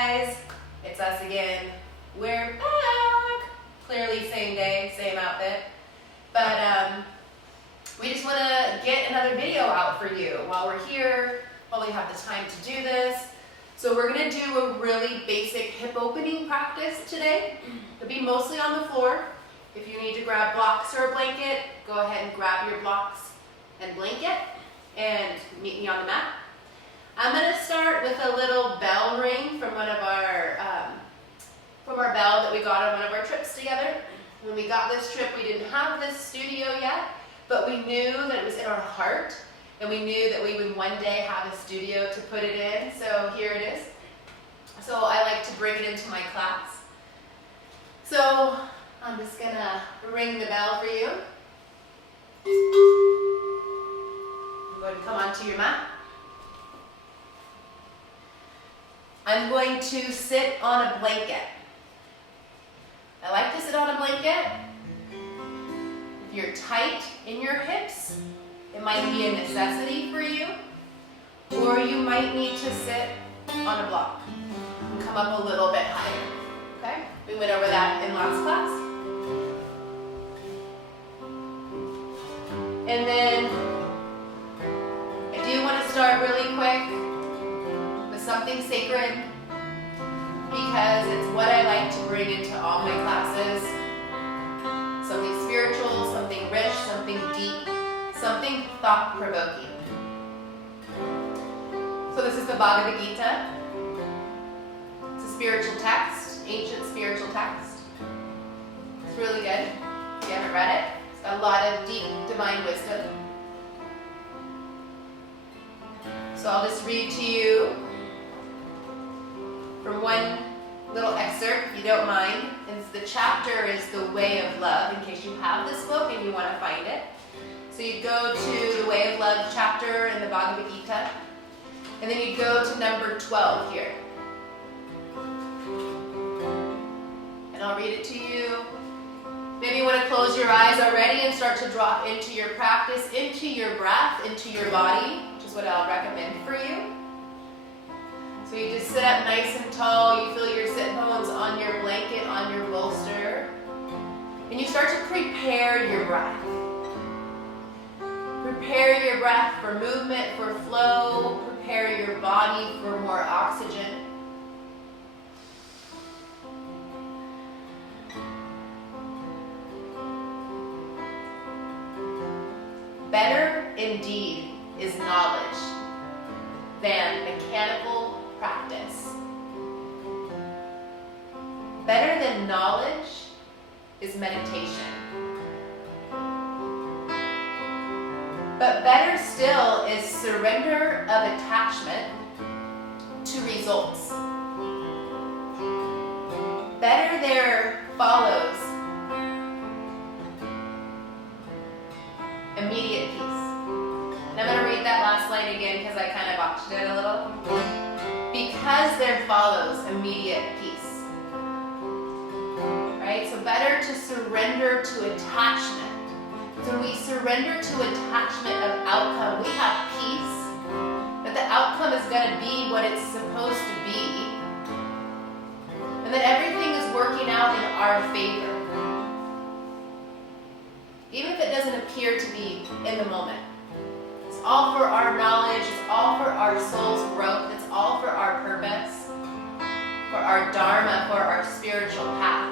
guys, it's us again. We're back. Clearly same day, same outfit. But we just want to get another video out for you while we're here, while we have the time to do this. So we're going to do a really basic hip opening practice today. It'll be mostly on the floor. If you need to grab blocks or a blanket, go ahead and grab your blocks and blanket and meet me on the mat. I'm going to start with a little bell ring from our bell that we got on one of our trips together. When we got this trip, we didn't have this studio yet, but we knew that it was in our heart, and we knew that we would one day have a studio to put it in, so here it is. So I like to bring it into my class. So I'm just going to ring the bell for you. Go ahead and come onto your mat. I'm going to sit on a blanket. I like to sit on a blanket. If you're tight in your hips, it might be a necessity for you, or you might need to sit on a block and come up a little bit higher. Okay? We went over that in last class. And then I do want to start really quick with something sacred, because it's what I like to bring into all my classes. Something spiritual, something rich, something deep, something thought-provoking. So this is the Bhagavad Gita. It's a spiritual text, ancient spiritual text. It's really good. If you haven't read it, it's got a lot of deep divine wisdom. So I'll just read to you from one little excerpt, if you don't mind. And the chapter is The Way of Love, in case you have this book and you want to find it. So you go to the Way of Love chapter in the Bhagavad Gita, and then you go to number 12 here. And I'll read it to you. Maybe you want to close your eyes already and start to drop into your practice, into your breath, into your body, which is what I'll recommend for you. So you just sit up nice and tall, you feel your sit bones on your blanket, on your bolster, and you start to prepare your breath. Prepare your breath for movement, for flow, prepare your body for more oxygen. Better indeed is knowledge than mechanical practice. Better than knowledge is meditation. But better still is surrender of attachment to results. Better there follows immediate peace. And I'm going to read that last line again because I kind of botched it a little. Because there follows immediate peace. Right? So better to surrender to attachment. So when we surrender to attachment of outcome, we have peace that the outcome is going to be what it's supposed to be, and that everything is working out in our favor. Even if it doesn't appear to be in the moment. It's all for our knowledge, it's all for our soul's growth, it's all for our purpose, for our dharma, for our spiritual path,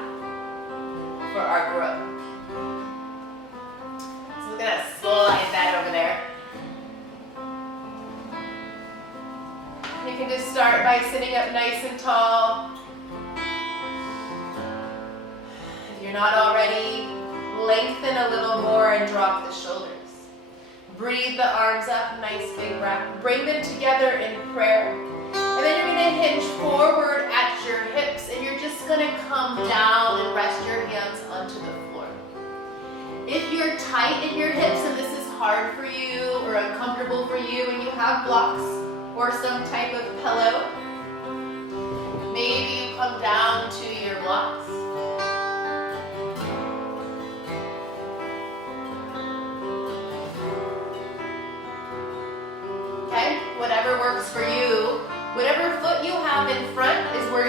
for our growth. So we're going to slide that over there. You can just start by sitting up nice and tall. If you're not already, lengthen a little more and drop the shoulders. Breathe the arms up, nice big breath. Bring them together in prayer. And then you're going to hinge forward at your hips, and you're just going to come down and rest your hands onto the floor. If you're tight in your hips and this is hard for you or uncomfortable for you and you have blocks or some type of pillow, maybe you come down to your blocks. Okay, whatever works for you. Whatever foot you have in front is where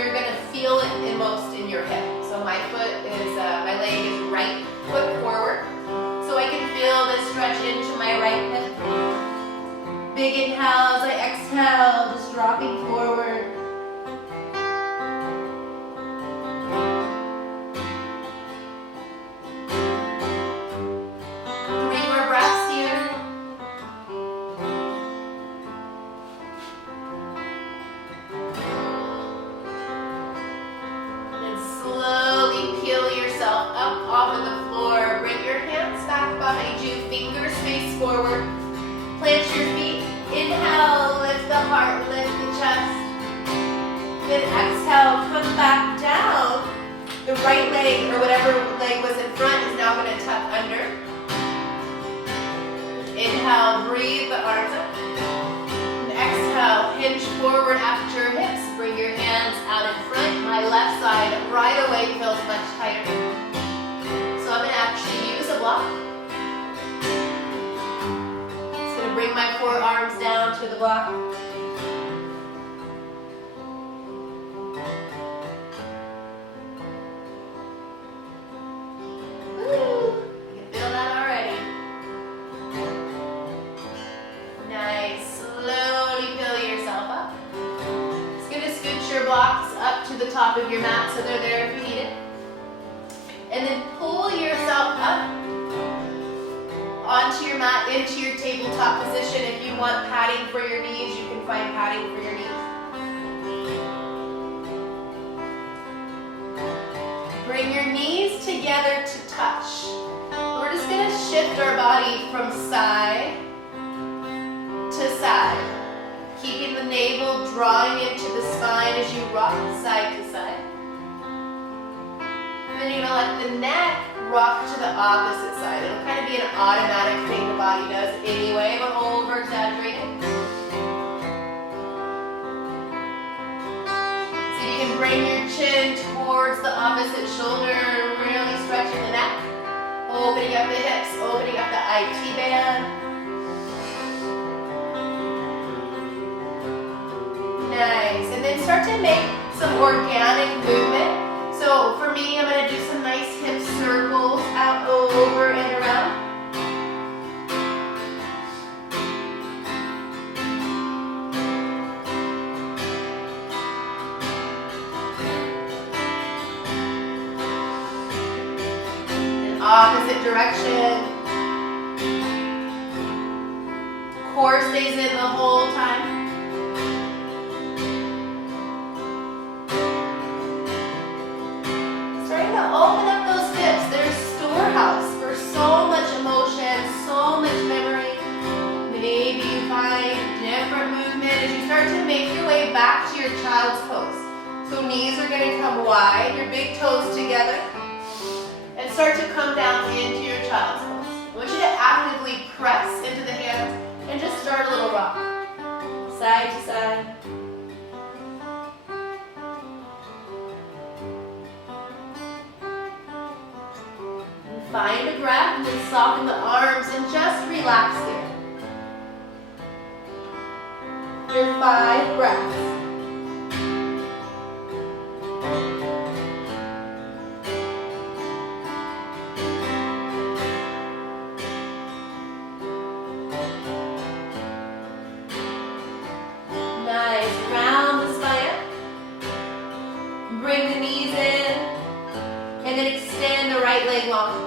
The right leg, or whatever leg was in front, is now going to tuck under. Inhale, breathe the arms up. And exhale, hinge forward after your hips. Bring your hands out in front. My left side right away feels much tighter. So I'm going to actually use a block. Just going to bring my forearms down to the block. Top of your mat so they're there if you need it. And then pull yourself up onto your mat into your tabletop position. If you want padding for your knees, you can find padding for your knees. Bring your knees together to touch. We're just going to shift our body from side to side, keeping the navel drawing into the spine as you rock side to side. And then you're going to let the neck rock to the opposite side. It'll kind of be an automatic thing the body does anyway, but over exaggerated. So you can bring your chin towards the opposite shoulder, really stretching the neck, opening up the hips, opening up the IT band. Nice, and then start to make some organic movement. So for me, I'm going to do some nice hip circles out, over, and around. And opposite direction. Core stays in the whole time. Open up those hips. There's storehouse for so much emotion, so much memory. Maybe you find different movement as you start to make your way back to your child's pose. So knees are going to come wide, your big toes together, and start to come down into your child's pose. I want you to actively press into the hands and just start a little rock. Side to side. Find a breath and then soften the arms and just relax here. Your 5 breaths. Nice. Round the spine up. Bring the knees in. And then extend the right leg long.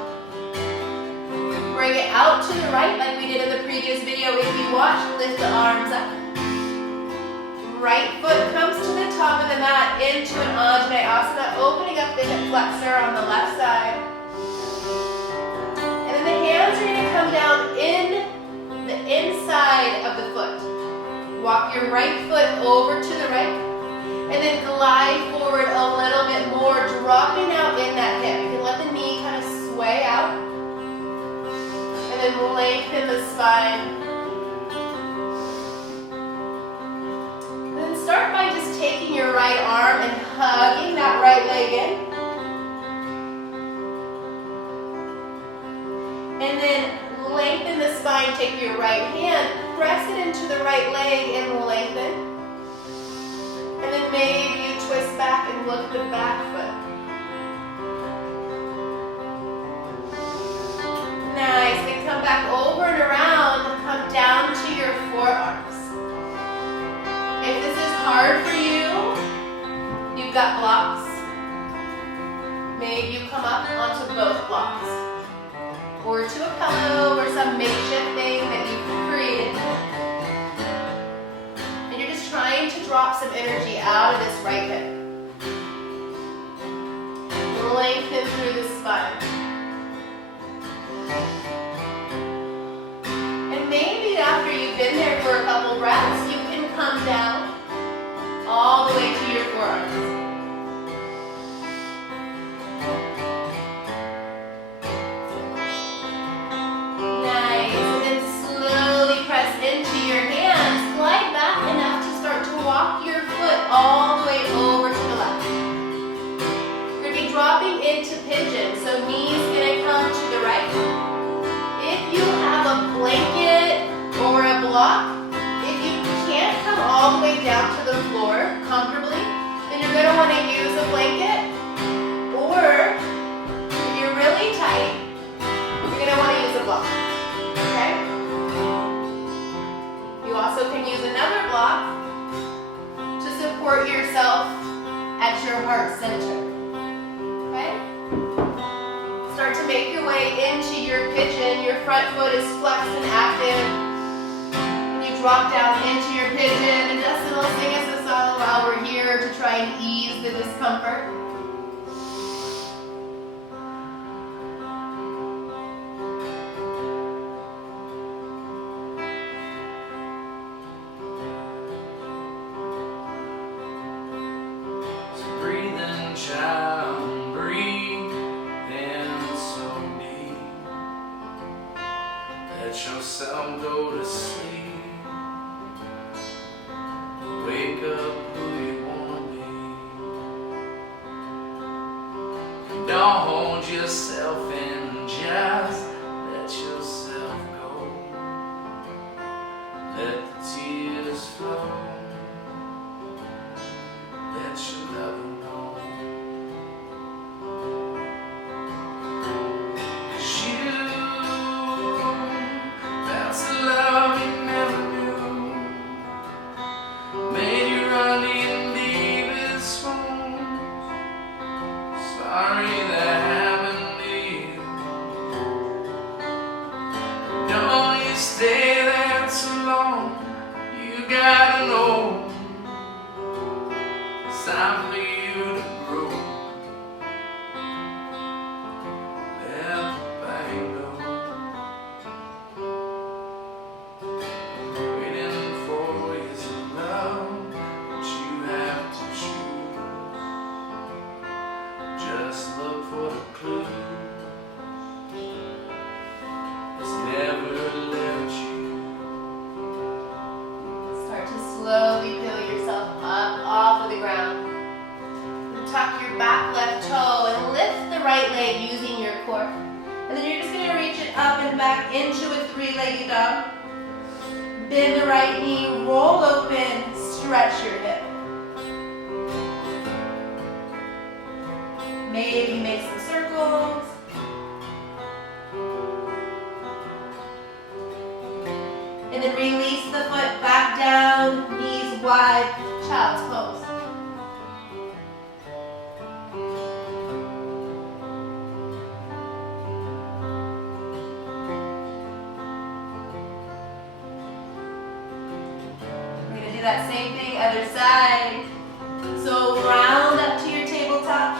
Bring it out to the right like we did in the previous video. If you watched, lift the arms up. Right foot comes to the top of the mat into an Anjaneyasana, opening up the hip flexor on the left side. And then the hands are going to come down in the inside of the foot. Walk your right foot over to the right. And then glide forward a little bit more, dropping out in that hip. You can let the knee kind of sway out. And then lengthen the spine. And then start by just taking your right arm and hugging that right leg in. And then lengthen the spine, take your right hand, press it into the right leg and lengthen. And then maybe you twist back and look at the back foot. Nice. Then come back over and around and come down to your forearms. If this is hard for you, you've got blocks. Maybe you come up onto both blocks. Or to a pillow or some makeshift thing that you've created. And you're just trying to drop some energy out of this right hip. Lengthen through the spine. And maybe after you've been there for a couple breaths, you can come down all the way to your forearms. into pigeon. So knees gonna come to the right. If you have a blanket or a block, if you can't come all the way down to the floor comfortably, then you're gonna wanna use a blanket, or if you're really tight, you're gonna wanna use a block, okay? You also can use another block to support yourself at your heart center, okay? Start to make your way into your pigeon. Your front foot is flexed and active. And you drop down into your pigeon, and Dustin will sing us a song while we're here to try and ease the discomfort. Child, breathe in so deep. Let yourself go to sleep. Wake up who you wanna be. Don't hold yourself in, just let yourself go. Let the tears flow. Let your love know. Stay there too long, you gotta know it's time for you to grow. Let the pain go. Waiting for is a love, but you have to choose. Just look for the clue. It's never left you. Start to slowly peel yourself up off of the ground. Tuck your back left toe and lift the right leg using your core. And then you're just going to reach it up and back into a three-legged dog. Bend the right knee, roll open, stretch your hip. Maybe make some circles. And then release the foot back down, knees wide, child's pose. We're going to do that same thing, other side. So round up to your tabletop.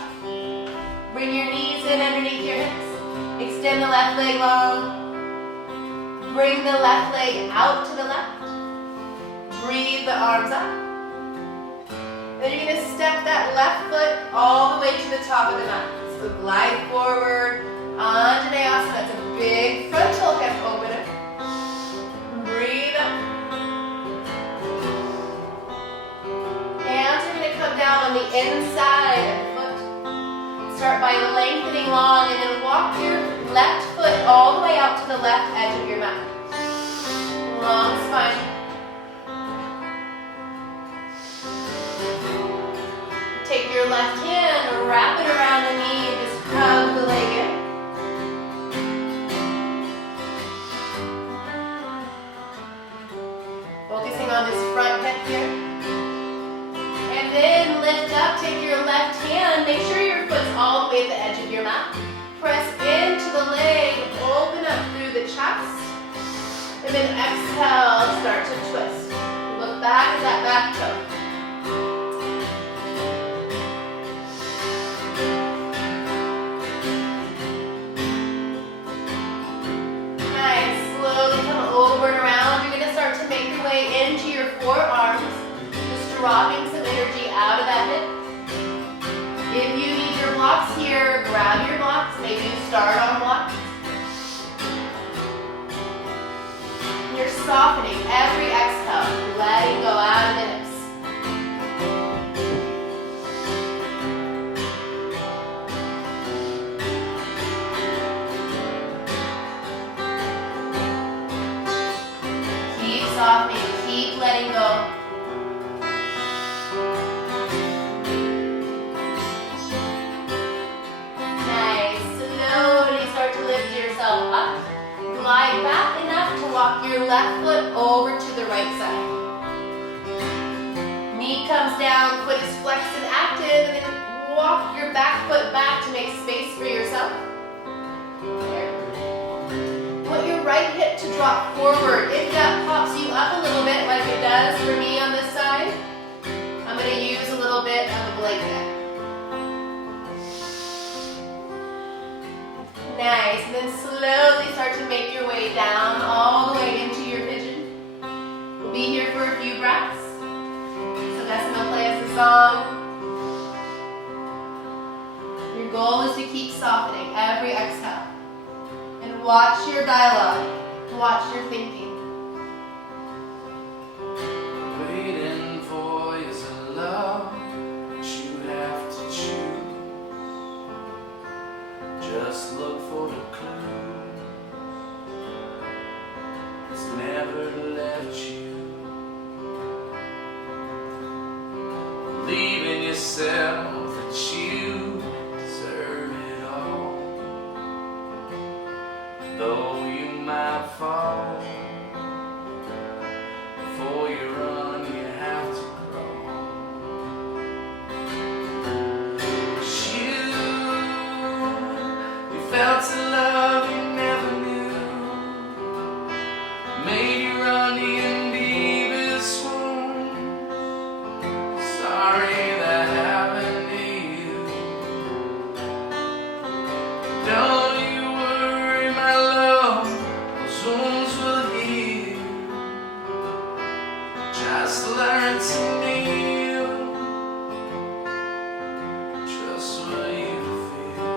Bring your knees in underneath your hips. Extend the left leg long. Bring the left leg out to the left. Breathe the arms up. Then you're going to step that left foot all the way to the top of the mat. So glide forward. Anjaneyasana. That's a big frontal hip opener. Breathe up. Hands are going to come down on the inside of the foot. Start by lengthening long and then walk your left foot all the way out to the left edge of your mat. Long spine. Take your left hand, wrap it around the knee, and just hug the leg in. Focusing on this front hip here. And then lift up, take your left hand, make sure your foot's all the way at the edge of your mat. Press into the leg, open up through the chest. And then exhale, start to twist. Look back at that back toe. Nice. Slowly come over and around. You're going to start to make your way into your forearms. Just dropping some energy out of that hip. If you need your blocks here, grab your blocks. Maybe you start on blocks. You're softening every exhale, letting go out of the hips. left foot over to the right side. Knee comes down, foot is flexed and active, and then walk your back foot back to make space for yourself. There. Want your right hip to drop forward. If that pops you up a little bit like it does for me on this side, I'm going to use a little bit of a blanket. Nice, and then slowly start to make your way down all the way into your pigeon. We'll be here for a few breaths. So Dustin will play us a song. Your goal is to keep softening every exhale. And watch your dialogue, watch your thinking. Waiting for is a love that you have to choose. Just look for the clue. It's never left you. Believe in yourself that you deserve it all. Though you might fall, before you run, you have to crawl. You felt a love you never knew, made you run in deepest swoon. Sorry that happened to you. Don't you worry, my love, those wounds will heal. Just learn to kneel. Trust what you feel.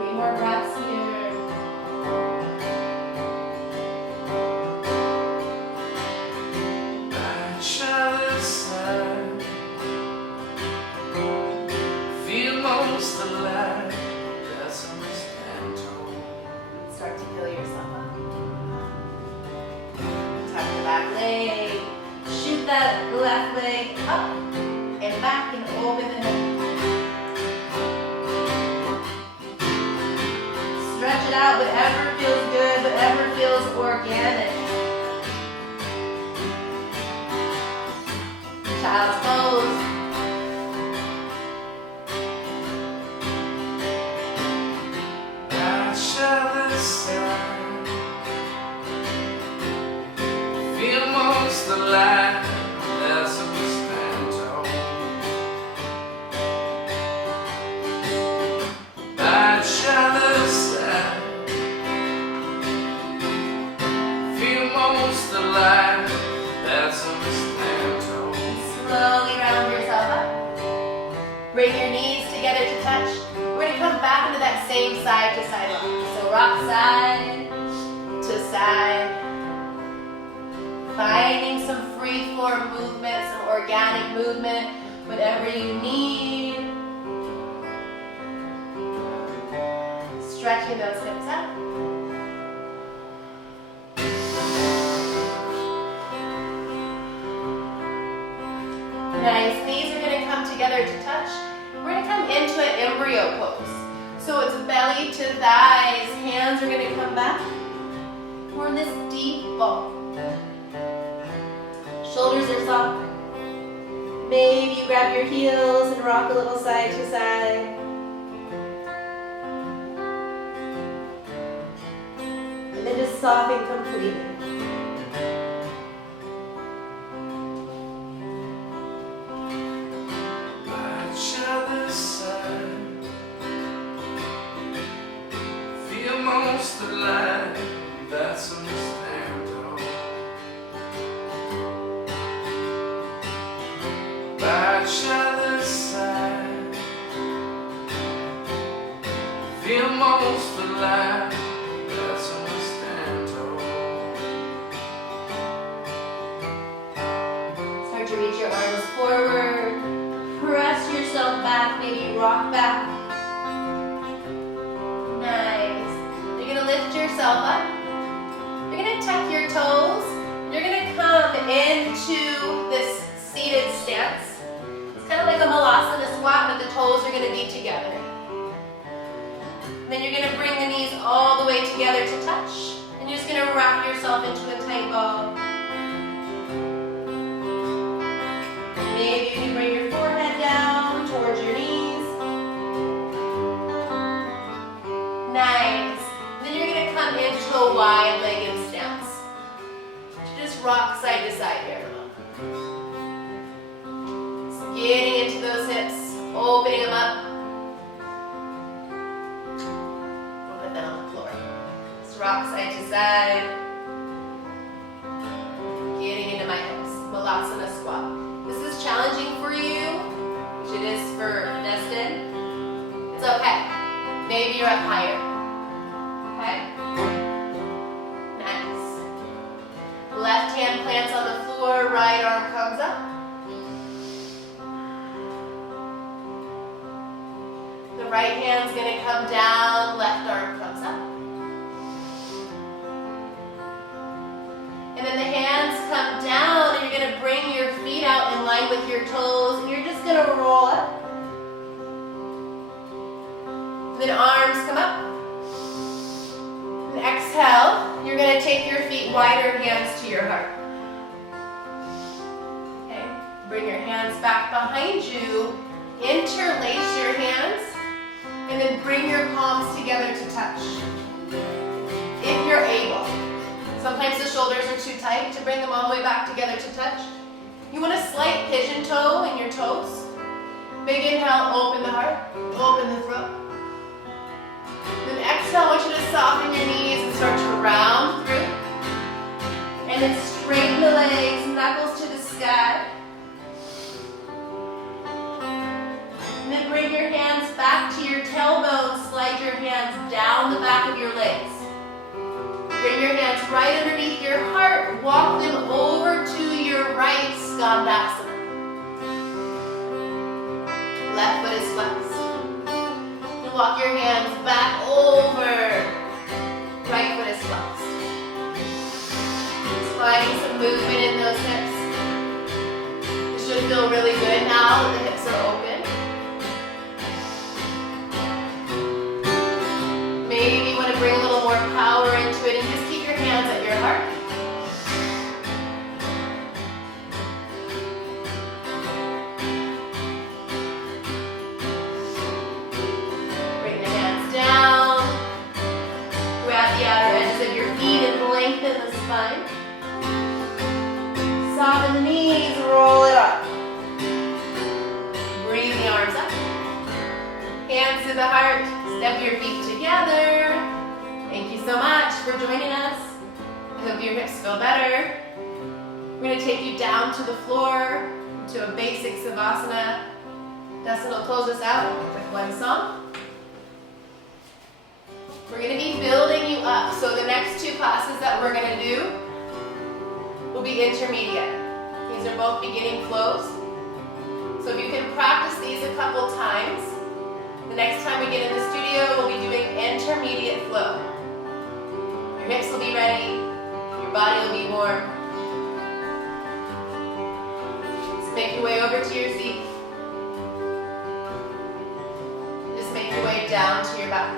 3 more breaths here. By each other's side, feel most alive. That's how we stand tall. Start to feel yourself up. Tap the back leg. Shoot that left leg up and back and over the head. Stretch it out, whatever feels good, whatever feels organic. Child's pose. By each other's side, feel most alive. That's how we stand tall. By each other's side, feel most alive. That's how we stand tall. Slowly round yourself up. Bring your knees together to touch. We're going to come back into that same side to side rock. So rock side to side. Finding some free form movement, some organic movement, whatever you need. Stretching those hips up. Nice. Knees are going to come together to touch. We're going to come into an embryo pose. So it's belly to thighs. Hands are going to come back. We're in this deep ball. Shoulders are soft. Maybe you grab your heels and rock a little side to side. And then just soften completely. By each other's side, feel most alive. That's when we stand tall. By each other's side, feel most alive. That's when we stand tall. Start to reach your arms forward. Press yourself back, maybe rock back. Nice. You're going to lift yourself up. You're going to tuck your toes. You're going to come into this seated stance. It's kind of like a malasana squat, but the toes are going to be together. Then knees all the way together to touch. And you're just going to rock yourself into a tight ball. Maybe you can bring your forehead down towards your knees. Nice. Then you're going to come into a wide-legged stance. Just rock side to side here. So getting into those hips, opening them up. We'll put that on the floor. Just rock side to side. Getting into my hips. Malasana squat. This is challenging for you, which it is for Dustin. It's okay. Maybe you're up higher. Okay? Nice. Left hand plants on the floor, right arm comes up. The right hand's going to come down, left arm comes up. And then the hands come down and you're going to bring your feet out in line with your toes and you're just going to roll up. And then arms come up. And exhale, you're going to take your feet wider, hands to your heart. Okay, bring your hands back behind you, interlace your hands, and then bring your palms together to touch. If you're able. Sometimes the shoulders are too tight to bring them all the way back together to touch. You want a slight pigeon toe in your toes. Big inhale, open the heart, open the throat. Then exhale, I want you to soften your knees and start to round through. And then straighten the legs, knuckles to the sky. And then bring your hands back to your tailbone, slide your hands down the back of your legs. Bring your hands right underneath your heart. Walk them over to your right, Skandasana. Left foot is flexed. And walk your hands back over. Right foot is flexed. Finding some movement in those hips. It should feel really good now that the hips are open. Maybe you want to bring a little more power into it and just keep your hands at your heart. Bring the hands down. Grab the outer edges of your feet and lengthen the spine. Soften the knees, roll it up. Bring the arms up. Hands to the heart. Step your feet together. Thank you so much for joining us. I hope your hips feel better. We're going to take you down to the floor to a basic Savasana. Dustin will close us out with one song. We're going to be building you up. So the next two classes that we're going to do will be intermediate. These are both beginning flows. So if you can practice these a couple times, the next time we get in the studio, we'll be doing intermediate flow. Your hips will be ready, your body will be warm. Just make your way over to your seat. Just make your way down to your back.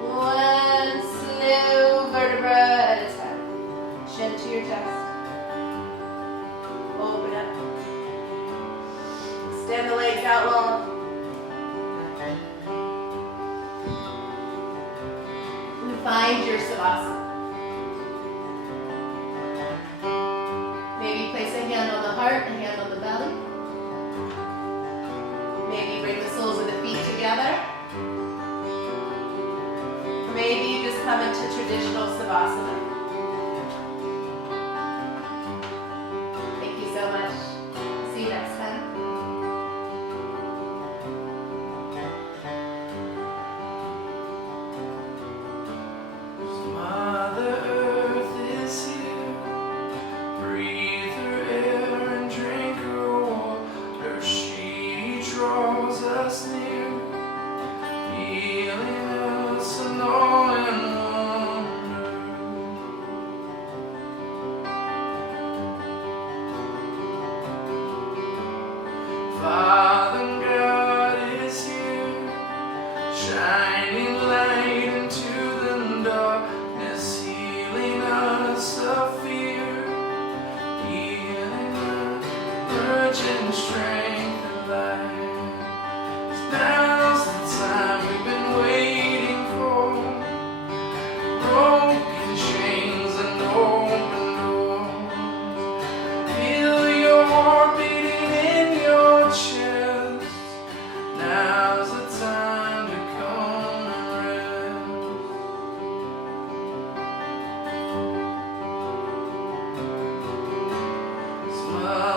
One slow vertebra at a time. Chin to your chest. Open up. Extend the legs out long. Find your Savasana. Maybe place a hand on the heart, a hand on the belly. Maybe bring the soles of the feet together. Or maybe you just come into traditional Savasana. Thank you so much. See you next time. Healing us and all in wonder. courage and strength and light. 'Cause now's the time we've been waiting for. Broken chains and open doors. Feel your heart beating in your chest. Now's the time to come and rest. Smile.